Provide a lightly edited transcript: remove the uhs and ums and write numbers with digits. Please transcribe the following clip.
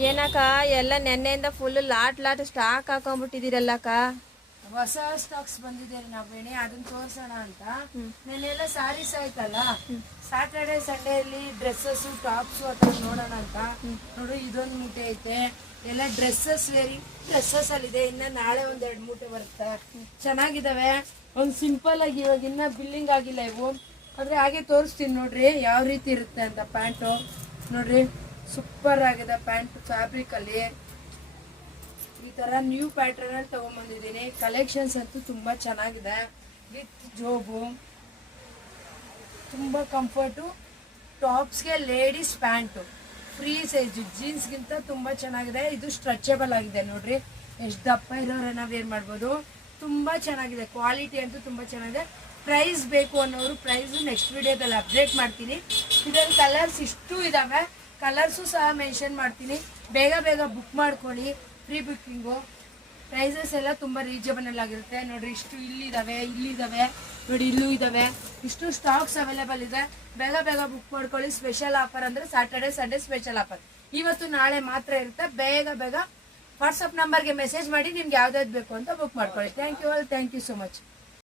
ಏನಕ್ಕ ಎಲ್ಲ ನೆನ್ನೆಯಿಂದ full lot stock ಹಾಕೊಂಡ್ಬಿಟ್ಟಿದ್ದೀರಲ್ಲಕ್ಕ. ಹೊಸ ಸ್ಟಾಕ್ಸ್ ಬಂದಿದೆ ನಾವೇಣಿ ಅದನ್ನ ತೋರ್ಸೋಣ ಅಂತ. ನೆನ್ನೆಲ್ಲ ಸ್ಯಾರೀಸ್ ಆಯ್ತಲ್ಲ, ಸ್ಯಾಟರ್ಡೆ ಸಂಡೇಲಿ ಡ್ರೆಸ್ಸಸ್ ಟಾಪ್ಸ್ ಅಥವಾ ನೋಡೋಣ ಅಂತ. ನೋಡು ಇದೊಂದು ಮೂಟೆ ಐತೆ, ಎಲ್ಲ ಡ್ರೆಸ್ಸಸ್ ಡ್ರೆಸ್ಸಸ್ ಅಲ್ಲಿದೆ. ಇನ್ನ ನಾಳೆ ಒಂದ್ 2 ಮೂಟೆ ಬರುತ್ತೆ, ಚೆನ್ನಾಗಿದಾವೆ. ಒಂದು ಸಿಂಪಲ್ ಆಗಿ ಇವಾಗ ಇನ್ನ ಬಿಲ್ಲಿಂಗ್ ಆಗಿಲ್ಲ ಇವು, ಆದ್ರೆ ಹಾಗೆ ತೋರಿಸ್ತೀನಿ ನೋಡ್ರಿ ಯಾವ ರೀತಿ ಇರುತ್ತೆ ಅಂತ. ಪ್ಯಾಂಟು ನೋಡ್ರಿ ಸೂಪರ್ ಆಗಿದೆ ಪ್ಯಾಂಟ್, ಫ್ಯಾಬ್ರಿಕ್ ಅಲ್ಲಿ ಈ ತರ ನ್ಯೂ ಪ್ಯಾಟರ್ನ್ ಅಲ್ಲಿ ತಗೊಂಡ್ಬಂದಿದ್ದೀನಿ. ಕಲೆಕ್ಷನ್ಸ್ ಅಂತೂ ತುಂಬಾ ಚೆನ್ನಾಗಿದೆ. ವಿತ್ ಜೋಬು, ತುಂಬಾ ಕಂಫರ್ಟು. ಟಾಪ್ಸ್ಗೆ ಲೇಡೀಸ್ ಪ್ಯಾಂಟು ಫ್ರೀ ಸೈಜ್, ಜೀನ್ಸ್ಗಿಂತ ತುಂಬಾ ಚೆನ್ನಾಗಿದೆ. ಇದು ಸ್ಟ್ರೆಚಬಲ್ ಆಗಿದೆ ನೋಡ್ರಿ, ಎಷ್ಟು ದಪ್ಪ ಇರೋರೆಲ್ಲ ವೇರ್ ಮಾಡ್ಬೋದು. ತುಂಬಾ ಚೆನ್ನಾಗಿದೆ, ಕ್ವಾಲಿಟಿ ಅಂತೂ ತುಂಬಾ ಚೆನ್ನಾಗಿದೆ. ಪ್ರೈಸ್ ಬೇಕು ಅನ್ನೋರು ಪ್ರೈಸ್ ನೆಕ್ಸ್ಟ್ ವಿಡಿಯೋದಲ್ಲಿ ಅಪ್ಡೇಟ್ ಮಾಡ್ತೀನಿ. ಇದರಲ್ಲಿ ಕಲರ್ಸ್ ಇಷ್ಟು ಇದಾವೆ, ಕಲರ್ಸು ಸಹ ಮೆನ್ಷನ್ ಮಾಡ್ತೀನಿ. ಬೇಗ ಬುಕ್ ಮಾಡ್ಕೊಳ್ಳಿ, ಫ್ರೀ ಬುಕ್ಕಿಂಗು. ಪ್ರೈಸಸ್ ಎಲ್ಲ ತುಂಬ ರೀಸನಬಲ್ ಆಗಿರುತ್ತೆ. ನೋಡ್ರಿ ಇಷ್ಟು ಇಲ್ಲಿದ್ದಾವೆ ನೋಡಿ, ಇಲ್ಲೂ ಇದ್ದಾವೆ. ಇಷ್ಟು ಸ್ಟಾಕ್ಸ್ ಅವೈಲೇಬಲ್ ಇದೆ. ಬೇಗ ಬುಕ್ ಮಾಡ್ಕೊಳ್ಳಿ. ಸ್ಪೆಷಲ್ ಆಫರ್ ಅಂದರೆ ಸ್ಯಾಟರ್ಡೆ ಸಂಡೇ ಸ್ಪೆಷಲ್ ಆಫರ್. ಇವತ್ತು ನಾಳೆ ಮಾತ್ರ ಇರುತ್ತೆ. ಬೇಗ ವಾಟ್ಸಪ್ ನಂಬರ್ಗೆ ಮೆಸೇಜ್ ಮಾಡಿ ನಿಮ್ಗೆ ಯಾವ್ದಾದ್ರು ಬೇಕು ಅಂತ ಬುಕ್ ಮಾಡ್ಕೊಳ್ಳಿ. Thank you all, thank you so much.